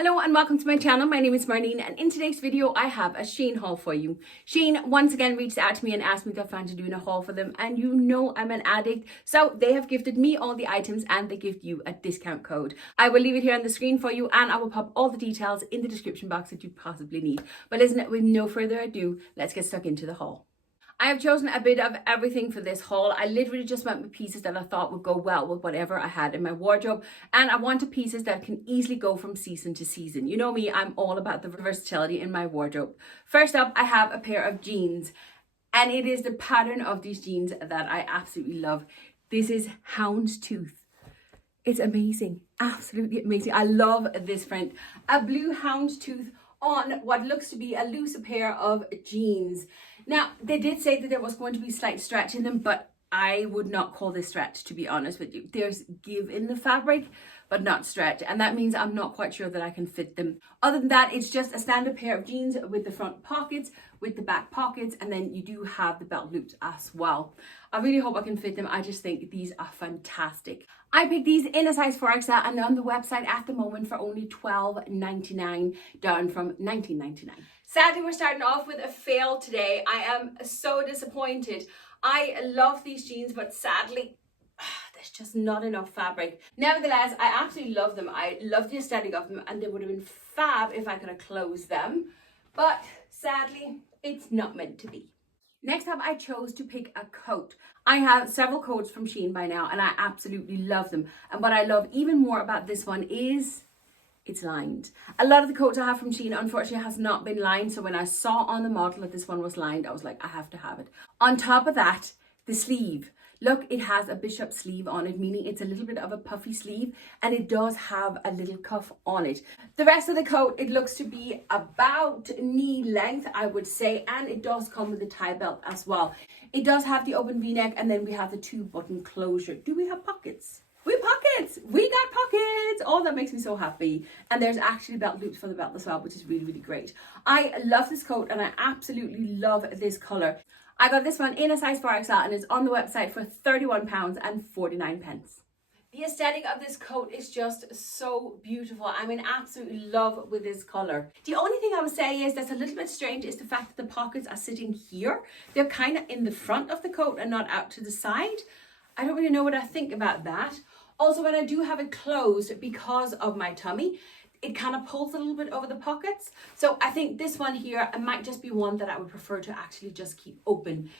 Hello and welcome to my channel. My name is Marleen and in today's video I have a SHEIN haul for you. SHEIN once again reached out to me and asked me if I fancy doing a haul for them, and you know I'm an addict, so they have gifted me all the items and they give you a discount code. I will leave it here on the screen for you and I will pop all the details in the description box that you possibly need. But with no further ado, let's get stuck into the haul. I have chosen a bit of everything for this haul. I literally just went with pieces that I thought would go well with whatever I had in my wardrobe, and I wanted pieces that can easily go from season to season. You know me, I'm all about the versatility in my wardrobe. First up, I have a pair of jeans, and it is the pattern of these jeans that I absolutely love. This is Houndstooth. It's amazing, absolutely amazing. I love this print. A blue houndstooth on what looks to be a loose pair of jeans. Now, they did say that there was going to be slight stretch in them, but I would not call this stretch, to be honest with you. There's give in the fabric, but not stretch. And that means I'm not quite sure that I can fit them. Other than that, it's just a standard pair of jeans with the front pockets, with the back pockets, and then you do have the belt loops as well. I really hope I can fit them. I just think these are fantastic. I picked these in a size 4XL and they're on the website at the moment for only $12.99, down from $19.99. Sadly, we're starting off with a fail today. I am so disappointed. I love these jeans, but sadly, there's just not enough fabric. Nevertheless, I absolutely love them. I love the aesthetic of them, and they would have been fab if I could have closed them. But sadly, it's not meant to be. Next up, I chose to pick a coat. I have several coats from SHEIN by now, and I absolutely love them. And what I love even more about this one is it's lined. A lot of the coats I have from SHEIN unfortunately has not been lined, so when I saw on the model that this one was lined, I was like, I have to have it. On top of that, the sleeve. Look, it has a bishop sleeve on it, meaning it's a little bit of a puffy sleeve, and it does have a little cuff on it. The rest of the coat, it looks to be about knee length, I would say, and it does come with a tie belt as well. It does have the open V-neck, and then we have the 2-button closure. Do we have pockets? We have pockets! We got pockets! Oh, that makes me so happy. And there's actually belt loops for the belt as well, which is really, really great. I love this coat, and I absolutely love this colour. I got this one in a size 4XL and it's on the website for £31.49. The aesthetic of this coat is just so beautiful. I'm in absolute love with this colour. The only thing I would say is that's a little bit strange is the fact that the pockets are sitting here. They're kind of in the front of the coat and not out to the side. I don't really know what I think about that. Also, when I do have it closed because of my tummy, it kind of pulls a little bit over the pockets. So I think this one here, it might just be one that I would prefer to actually just keep open.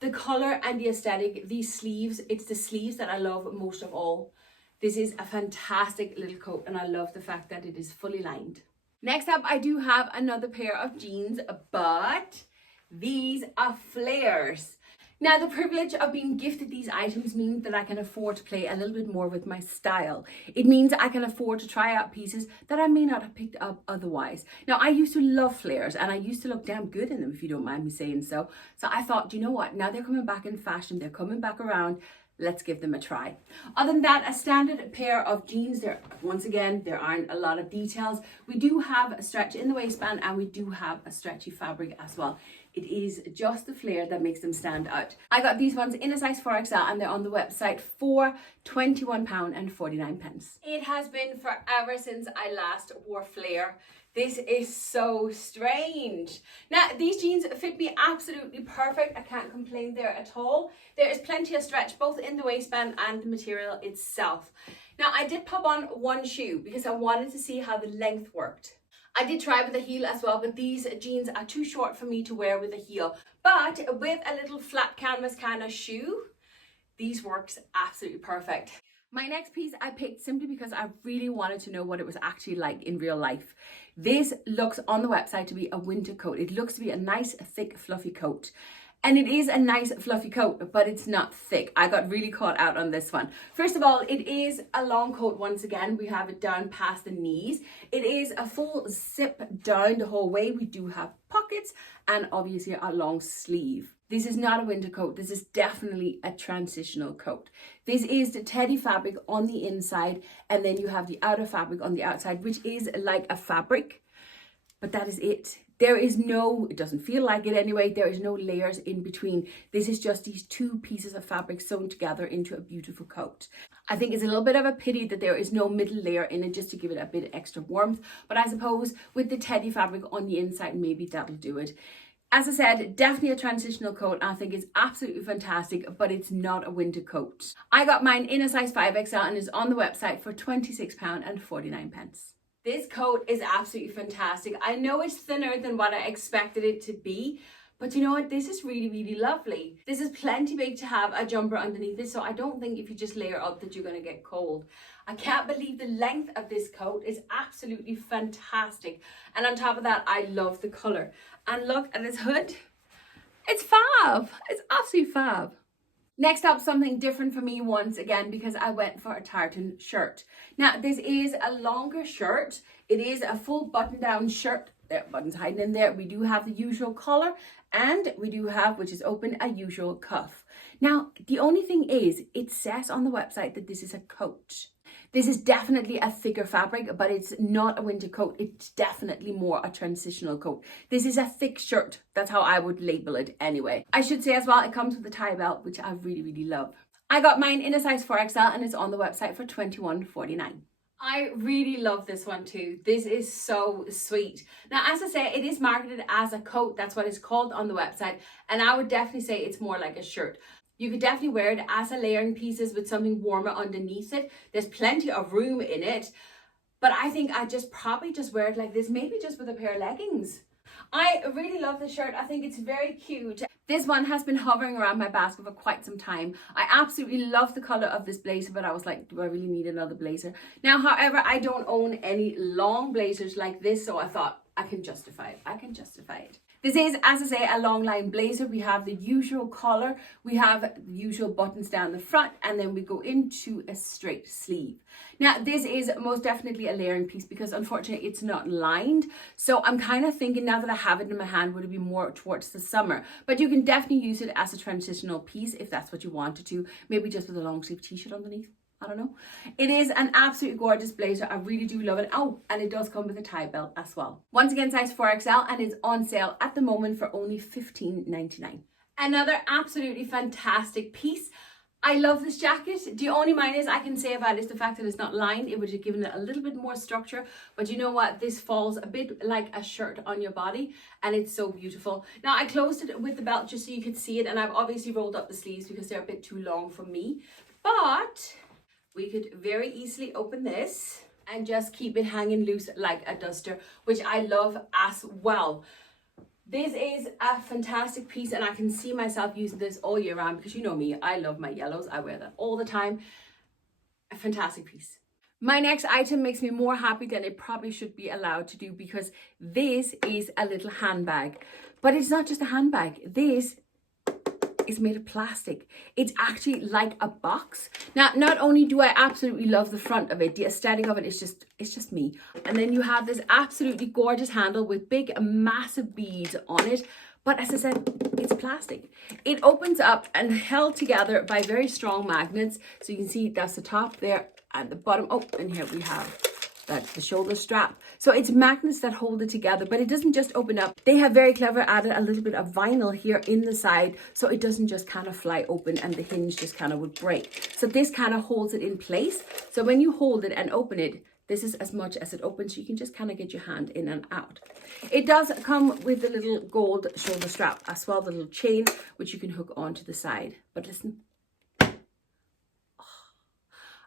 The color and the aesthetic, these sleeves, it's the sleeves that I love most of all. This is a fantastic little coat and I love the fact that it is fully lined. Next up, I do have another pair of jeans, but these are flares. Now, the privilege of being gifted these items means that I can afford to play a little bit more with my style. It means I can afford to try out pieces that I may not have picked up otherwise. Now, I used to love flares and I used to look damn good in them, if you don't mind me saying so. So I thought, you know what? Now they're coming back in fashion. They're coming back around. Let's give them a try. Other than that, a standard pair of jeans. Once again, there aren't a lot of details. We do have a stretch in the waistband and we do have a stretchy fabric as well. It is just the flare that makes them stand out. I got these ones in a size 4XL and they're on the website for £21.49. It has been forever since I last wore flare. This is so strange. Now, these jeans fit me absolutely perfect. I can't complain there at all. There is plenty of stretch both in the waistband and the material itself. Now, I did pop on one shoe because I wanted to see how the length worked. I did try with a heel as well, but these jeans are too short for me to wear with a heel. But with a little flat canvas kind of shoe, these works absolutely perfect. My next piece I picked simply because I really wanted to know what it was actually like in real life. This looks on the website to be a winter coat. It looks to be a nice, thick, fluffy coat. And it is a nice fluffy coat, but it's not thick. I got really caught out on this one. First of all, it is a long coat once again. We have it down past the knees. It is a full zip down the whole way. We do have pockets and obviously a long sleeve. This is not a winter coat. This is definitely a transitional coat. This is the teddy fabric on the inside, and then you have the outer fabric on the outside, which is like a fabric. But that is it. There is no, it doesn't feel like it anyway, there is no layers in between. This is just these two pieces of fabric sewn together into a beautiful coat. I think it's a little bit of a pity that there is no middle layer in it just to give it a bit of extra warmth. But I suppose with the teddy fabric on the inside, maybe that'll do it. As I said, definitely a transitional coat. I think it's absolutely fantastic, but it's not a winter coat. I got mine in a size 5XL and is on the website for £26.49. This coat is absolutely fantastic. I know it's thinner than what I expected it to be, but you know what? This is really, really lovely. This is plenty big to have a jumper underneath this, so I don't think if you just layer up that you're going to get cold. I can't believe the length of this coat is absolutely fantastic. And on top of that, I love the color. And look at this hood. It's fab. It's absolutely fab. Next up, something different for me once again, because I went for a tartan shirt. Now, this is a longer shirt. It is a full button-down shirt. There, buttons hiding in there. We do have the usual collar, and we do have, which is open, a usual cuff. Now, the only thing is, it says on the website that this is a coat. This is definitely a thicker fabric, but it's not a winter coat. It's definitely more a transitional coat. This is a thick shirt. That's how I would label it anyway. I should say as well, it comes with a tie belt, which I really, really love. I got mine in a size 4XL and it's on the website for £21.49. I really love this one too. This is so sweet. Now, as I say, it is marketed as a coat. That's what it's called on the website. And I would definitely say it's more like a shirt. You could definitely wear it as a layering pieces with something warmer underneath it. There's plenty of room in it. But I think I probably just wear it like this, maybe just with a pair of leggings. I really love this shirt. I think it's very cute. This one has been hovering around my basket for quite some time. I absolutely love the color of this blazer, but I was like, do I really need another blazer? Now, however, I don't own any long blazers like this, so I thought I can justify it. I can justify it. This is, as I say, a long line blazer. We have the usual collar, we have the usual buttons down the front, and then we go into a straight sleeve. Now, this is most definitely a layering piece because unfortunately it's not lined. So I'm kind of thinking now that I have it in my hand, would it be more towards the summer? But you can definitely use it as a transitional piece if that's what you wanted to. Maybe just with a long sleeve t-shirt underneath. I don't know. It is an absolutely gorgeous blazer. I really do love it. Oh, and it does come with a tie belt as well. Once again, size 4XL, and it's on sale at the moment for only £15.99. Another absolutely fantastic piece. I love this jacket. The only minus I can say about it is the fact that it's not lined. It would have given it a little bit more structure. But you know what? This falls a bit like a shirt on your body, and it's so beautiful. Now, I closed it with the belt just so you could see it, and I've obviously rolled up the sleeves because they're a bit too long for me. But we could very easily open this and just keep it hanging loose like a duster, which I love as well. This is a fantastic piece and I can see myself using this all year round because you know me, I love my yellows. I wear that all the time. A fantastic piece. My next item makes me more happy than it probably should be allowed to do because this is a little handbag. But it's not just a handbag. This is made of plastic. It's actually like a box. Now, not only do I absolutely love the front of it, the aesthetic of it is just me. And then you have this absolutely gorgeous handle with big, massive beads on it. But as I said, it's plastic. It opens up and held together by very strong magnets. So you can see that's the top there and the bottom. Oh, and here we have the shoulder strap. So it's magnets that hold it together, but it doesn't just open up. They have very clever added a little bit of vinyl here in the side, so it doesn't just kind of fly open and the hinge just kind of would break. So this kind of holds it in place. So when you hold it and open it, this is as much as it opens, so you can just kind of get your hand in and out. It does come with the little gold shoulder strap as well, the little chain, which you can hook onto the side. But listen,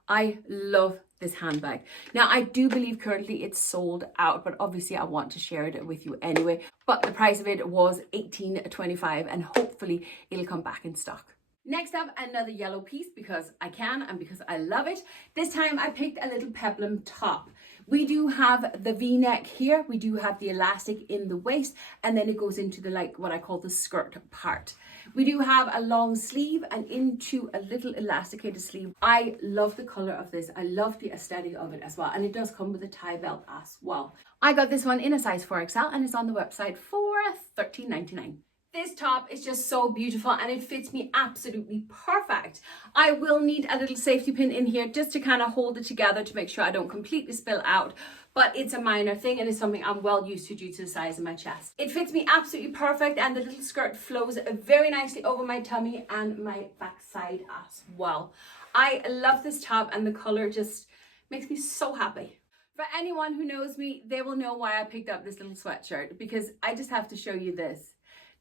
I love this handbag. Now, I do believe currently it's sold out, but obviously I want to share it with you anyway. But the price of it was $18.25 and hopefully it'll come back in stock. Next up, another yellow piece because I can and because I love it. This time I picked a little peplum top. We do have the V-neck here. We do have the elastic in the waist, and then it goes into the what I call the skirt part. We do have a long sleeve and into a little elasticated sleeve. I love the color of this. I love the aesthetic of it as well. And it does come with a tie belt as well. I got this one in a size 4XL and it's on the website for $13.99. This top is just so beautiful and it fits me absolutely perfect. I will need a little safety pin in here just to kind of hold it together to make sure I don't completely spill out. but it's a minor thing and it's something I'm well used to due to the size of my chest. It fits me absolutely perfect, and the little skirt flows very nicely over my tummy and my backside as well. I love this top, and the color just makes me so happy. For anyone who knows me, they will know why I picked up this little sweatshirt, because I just have to show you this.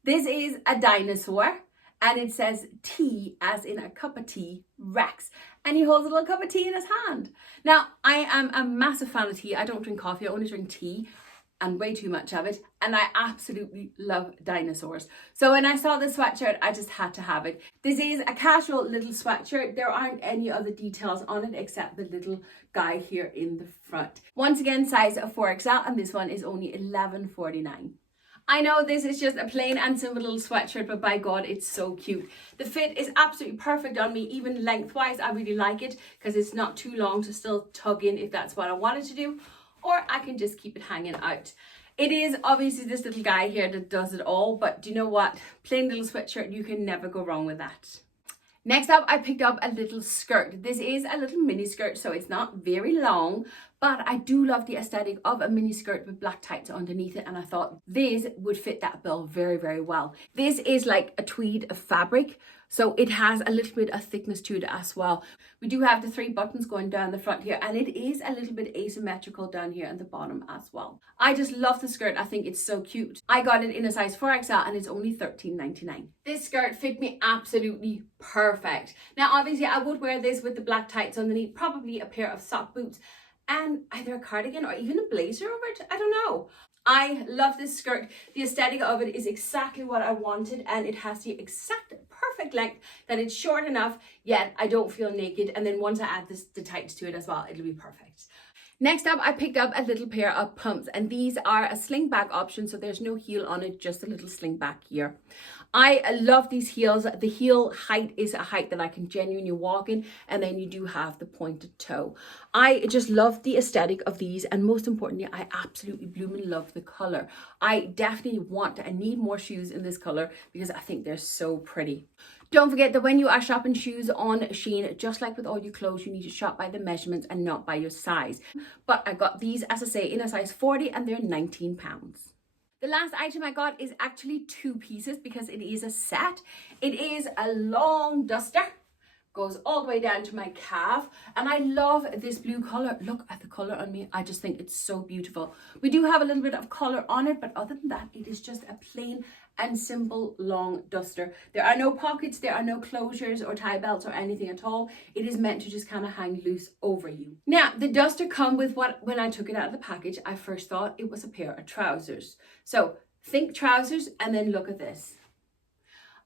This is a dinosaur, and it says tea, as in a cup of tea, Rex. And he holds a little cup of tea in his hand. Now, I am a massive fan of tea. I don't drink coffee, I only drink tea, and way too much of it. And I absolutely love dinosaurs. So when I saw this sweatshirt, I just had to have it. This is a casual little sweatshirt. There aren't any other details on it except the little guy here in the front. Once again, size 4XL, and this one is only $11.49. I know this is just a plain and simple little sweatshirt, but by God, it's so cute. The fit is absolutely perfect on me, even lengthwise. I really like it because it's not too long to still tug in if that's what I wanted to do, or I can just keep it hanging out. It is obviously this little guy here that does it all, but do you know what? Plain little sweatshirt, you can never go wrong with that. Next up, I picked up a little skirt. This is a little mini skirt, so it's not very long, but I do love the aesthetic of a mini skirt with black tights underneath it, and I thought this would fit that bill very, very well. This is like a tweed fabric, so it has a little bit of thickness to it as well. We do have the 3 buttons going down the front here, and it is a little bit asymmetrical down here at the bottom as well. I just love the skirt. I think it's so cute. I got it in a size 4XL, and it's only $13.99. This skirt fit me absolutely perfect. Now, obviously, I would wear this with the black tights underneath, probably a pair of sock boots, and either a cardigan or even a blazer over it. I don't know. I love this skirt. The aesthetic of it is exactly what I wanted, and it has the exact perfect length that it's short enough, yet I don't feel naked. And then once I add the tights to it as well, it'll be perfect. Next up, I picked up a little pair of pumps, and these are a slingback option, so there's no heel on it, just a little slingback here. I love these heels. The heel height is a height that I can genuinely walk in, and then you do have the pointed toe. I just love the aesthetic of these, and most importantly, I absolutely blooming love the color. I definitely want and need more shoes in this color because I think they're so pretty. Don't forget that when you are shopping shoes on SHEIN, just like with all your clothes, you need to shop by the measurements and not by your size. But I got these, as I say, in a size 40, and they're £19. The last item I got is actually 2 pieces because it is a set. It is a long duster, goes all the way down to my calf, and I love this blue color. Look at the color on me. I just think it's so beautiful. We do have a little bit of color on it, but other than that, it is just a plain and simple long duster. There are no pockets, there are no closures or tie belts or anything at all. It is meant to just kind of hang loose over you. Now, the duster come with what, when I took it out of the package, I first thought it was a pair of trousers. So think trousers and then look at this.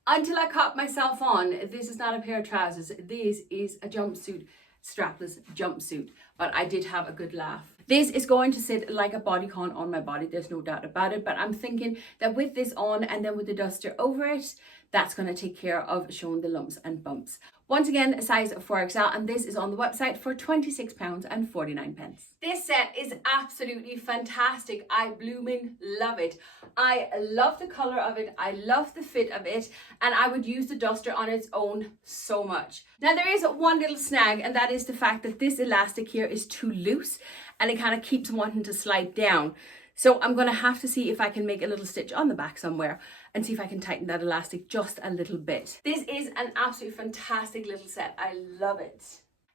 Until I caught myself on, this is not a pair of trousers. This is a jumpsuit, strapless jumpsuit, but I did have a good laugh. This is going to sit like a bodycon on my body, there's no doubt about it, but I'm thinking that with this on and then with the duster over it, that's going to take care of showing the lumps and bumps. Once again, a size 4XL, and this is on the website for £26.49. This set is absolutely fantastic. I blooming love it. I love the color of it. I love the fit of it, and I would use the duster on its own so much. Now, there is one little snag, and that is the fact that this elastic here is too loose, and it kind of keeps wanting to slide down. So I'm going to have to see if I can make a little stitch on the back somewhere and see if I can tighten that elastic just a little bit. This is an absolutely fantastic little set. I love it.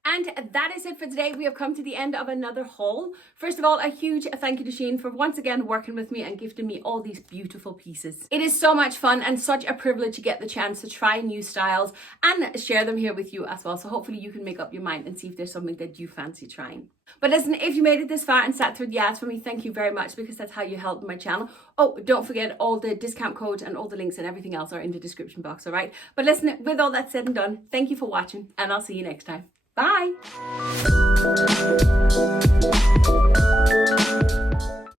And that is it for today. We have come to the end of another haul. First of all, a huge thank you to SHEIN for once again working with me and gifting me all these beautiful pieces. It is so much fun and such a privilege to get the chance to try new styles and share them here with you as well. So hopefully you can make up your mind and see if there's something that you fancy trying. But listen, if you made it this far and sat through the ads for me, thank you very much, because that's how you help my channel. Oh, don't forget, all the discount codes and all the links and everything else are in the description box, all right? But listen, with all that said and done, thank you for watching, and I'll see you next time. Bye.